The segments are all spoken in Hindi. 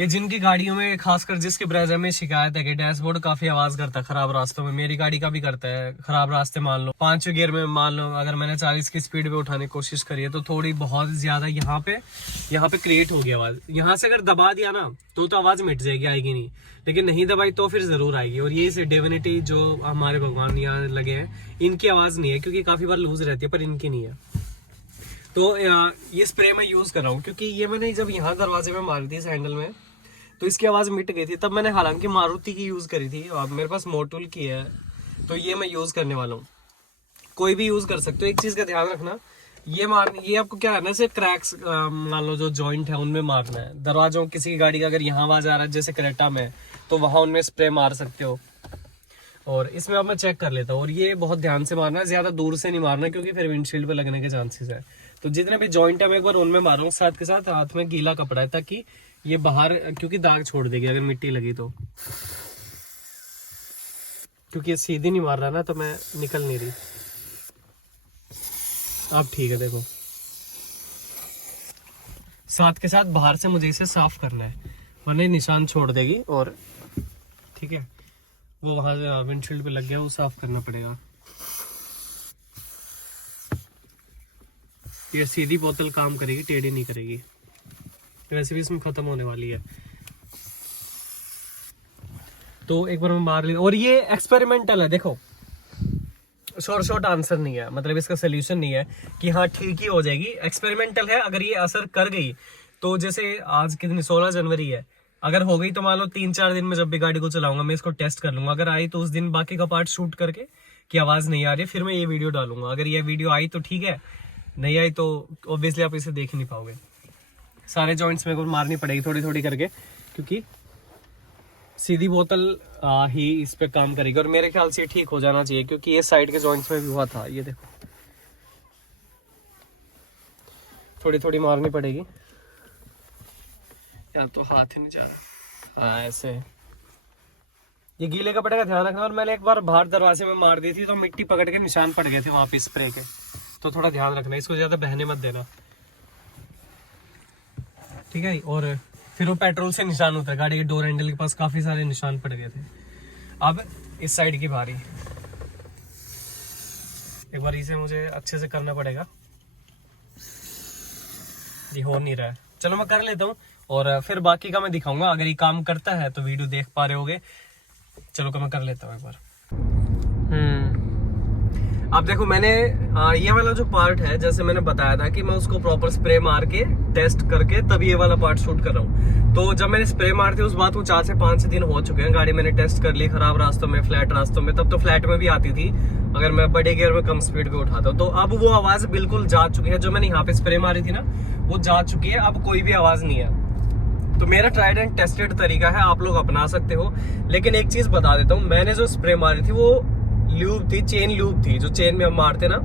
ये जिनकी गाड़ियों में, खासकर जिसके ब्रेजा में शिकायत है कि डैशबोर्ड काफी आवाज करता है खराब रास्तों में, मेरी गाड़ी का भी करता है खराब रास्ते। मान लो 5वें गियर में, मान लो अगर मैंने 40 की स्पीड पे उठाने की कोशिश करी है तो थोड़ी बहुत ज्यादा यहाँ पे क्रिएट हो गई आवाज। यहाँ से अगर दबा दिया ना तो आवाज मिट जाएगी, आएगी नहीं, लेकिन नहीं दबाई तो फिर जरूर आएगी। और ये डिविनिटी जो हमारे भगवान यहाँ लगे हैं, इनकी आवाज नहीं है क्योंकि काफी बार लूज रहती है, पर इनकी नहीं है। तो ये स्प्रे मैं यूज कर रहा हूँ क्योंकि ये मैंने जब यहाँ दरवाजे में मारी थी इस हैंडल में तो इसकी आवाज मिट गई थी। तब मैंने हालांकि मारुति की यूज करी थी, अब मेरे पास मोटुल की है तो ये मैं यूज करने वाला हूँ। कोई भी यूज कर सकते हो, एक चीज का ध्यान रखना, ये आपको क्या है ना, सिर्फ क्रैक्स मान लो जो जॉइंट है उनमें मारना है। दरवाजों किसी की गाड़ी का अगर यहाँ आवाज आ रहा है जैसे क्रेटा में, तो वहां उनमें स्प्रे मार सकते हो। और इसमें अब मैं चेक कर लेता हूँ, और ये बहुत ध्यान से मारना है, ज्यादा दूर से नहीं मारना क्योंकि फिर विंडशील्ड पे लगने के चांसेस है। तो जितने भी जॉइंट है मैं एक बार उनमें मारूंगा, साथ के साथ हाथ में गीला कपड़ा है ताकि ये बाहर, क्योंकि दाग छोड़ देगी अगर मिट्टी लगी तो। क्योंकि ये सीधी नहीं मार रहा ना तो मैं निकल नहीं रही। अब ठीक है, देखो साथ के साथ बाहर से मुझे इसे साफ करना है वरना निशान छोड़ देगी। और ठीक है, वो वहां से विंडशील्ड पे लग गया, वो साफ करना पड़ेगा। ये सीधी बोतल काम करेगी, टेढ़ी नहीं करेगी। वैसे भी इसमें खत्म होने वाली है तो एक बार मैं मार ली। और ये एक्सपेरिमेंटल है, देखो शॉर्ट आंसर नहीं है, मतलब इसका सोल्यूशन नहीं है कि हाँ ठीक ही हो जाएगी। एक्सपेरिमेंटल है, अगर ये असर कर गई तो जैसे आज कितनी 16 जनवरी है, अगर हो गई तो मान लो 3-4 दिन में जब भी गाड़ी को चलाऊंगा मैं इसको टेस्ट कर लूंगा। अगर आई तो उस दिन बाकी का पार्ट शूट करके कि आवाज नहीं आ रही फिर मैं ये वीडियो डालूंगा। अगर ये वीडियो आई तो ठीक है, नहीं आई तो ऑब्वियसली आप इसे देख नहीं पाओगे। सारे जॉइंट्स में मारनी पड़ेगी थोड़ी थोड़ी करके, क्योंकि सीधी बोतल ही इस पे काम करेगी। और मेरे ख्याल से ठीक हो जाना चाहिए क्योंकि ये साइड के जॉइंट्स में भी हुआ था। ये देखो थोड़ी थोड़ी मारनी पड़ेगी, यार तो हाथ ही नहीं जा रहा। हाँ ऐसे, ये गीले कपड़े का ध्यान रखना। और मैंने एक बार बाहर दरवाजे में मार दी थी तो मिट्टी पकड़ के निशान पड़ गए थे वहां पे स्प्रे के, तो थोड़ा ध्यान रखना, इसको ज्यादा बहने मत देना, ठीक है। और फिर वो पेट्रोल से निशान होता है, गाड़ी के डोर हैंडल के पास काफी सारे निशान पड़ गए थे। अब इस साइड की बारी, एक बार इसे मुझे अच्छे से करना पड़ेगा, ये हो नहीं रहा है। चलो मैं कर लेता हूँ और फिर बाकी का मैं दिखाऊंगा। अगर ये काम करता है तो वीडियो देख पा रहे होगे। चलो मैं कर लेता हूँ एक बार। अब देखो मैंने ये वाला जो पार्ट है, जैसे मैंने बताया था कि मैं उसको प्रॉपर स्प्रे मार के टेस्ट करके तब ये वाला पार्ट शूट कर रहा हूँ। तो जब मैंने स्प्रे मार दी उस बात को 4 से 5 दिन हो चुके हैं, गाड़ी मैंने टेस्ट कर ली खराब रास्तों में, फ्लैट रास्तों में। तब तो फ्लैट में भी आती थी अगर मैं बड़े गियर में कम स्पीड पे उठाता हूँ। तो अब वो आवाज बिल्कुल जा चुकी है, जो मैंने यहाँ पे स्प्रे मारी थी ना वो जा चुकी है, अब कोई भी आवाज नहीं है। तो मेरा ट्राइड एंड टेस्टेड तरीका है, आप लोग अपना सकते हो। लेकिन एक चीज बता देता हूँ, मैंने जो स्प्रे मारी थी वो लूब थी, चेन लूब थी, जो चेन में हम मारते ना।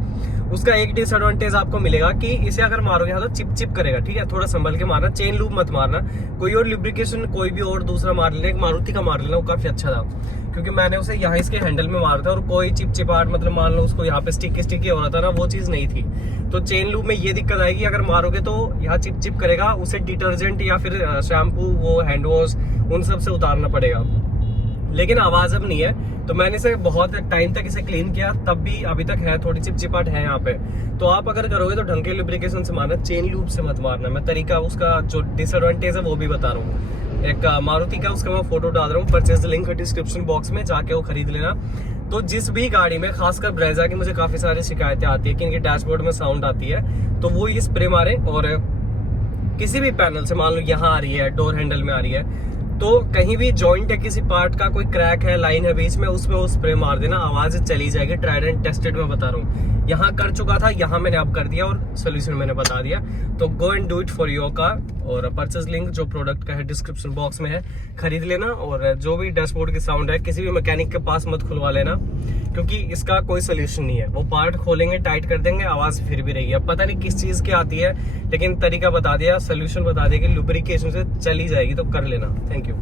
उसका एक डिसएडवांटेज आपको मिलेगा कि इसे अगर मारोगे तो चिप चिप करेगा, ठीक है। थोड़ा संभल के मारना, चेन लूब मत मारना। कोई और लुब्रिकेशन कोई भी और दूसरा मार लेना, एक मारुति का मार लेना, वो काफी अच्छा था क्योंकि मैंने उसे यहाँ इसके हैंडल में मारा था और कोई चिपचिपाहट, मतलब मान लो उसको यहाँ पे स्टिकी हो रहा था ना, वो चीज नहीं थी। तो चेन लूब में ये दिक्कत आएगी, अगर मारोगे तो यहाँ चिप चिप करेगा, उसे डिटर्जेंट या फिर शैम्पू, वो हैंड वॉश, उन सब से उतारना पड़ेगा। लेकिन आवाज अब नहीं है, तो मैंने इसे बहुत टाइम तक इसे क्लीन किया, तब भी अभी तक है, थोड़ी चिपचिपाहट है यहाँ पे। तो आप अगर करोगे तो ढंग के लुब्रिकेशन से मारना, चेन लूब से मत मारना। मैं तरीका उसका जो डिसएडवांटेज है वो भी बता रहा हूँ। एक मारुति का उसका मैं फोटो डाल रहा हूँ, परचेज लिंक डिस्क्रिप्शन बॉक्स में, जाके वो खरीद लेना। तो जिस भी गाड़ी में, खासकर ब्रेजा की मुझे काफी सारी शिकायतें आती है कि इनके डैशबोर्ड में साउंड आती है, तो वो ये स्प्रे मारे। और किसी भी पैनल से, मान लो यहाँ आ रही है, डोर हैंडल में आ रही है, तो कहीं भी जॉइंट है, किसी पार्ट का कोई क्रैक है, लाइन है बीच में, उसमें वो स्प्रे मार देना, आवाज चली जाएगी। ट्राइड एंड टेस्टेड मैं बता रहा हूँ, यहाँ कर चुका था, यहाँ मैंने अब कर दिया और सोल्यूशन मैंने बता दिया। तो go and do it for your car. और परचेज लिंक जो प्रोडक्ट का है डिस्क्रिप्शन बॉक्स में है, खरीद लेना। और जो भी डैशबोर्ड की साउंड है किसी भी मैकेनिक के पास मत खुलवा लेना, क्योंकि इसका कोई सोल्यूशन नहीं है। वो पार्ट खोलेंगे, टाइट कर देंगे, आवाज फिर भी रहेगी। अब पता नहीं किस चीज की आती है, लेकिन तरीका बता दिया, सोल्यूशन बता दिया कि लुब्रिकेशन से चली जाएगी, तो कर लेना। Thank you.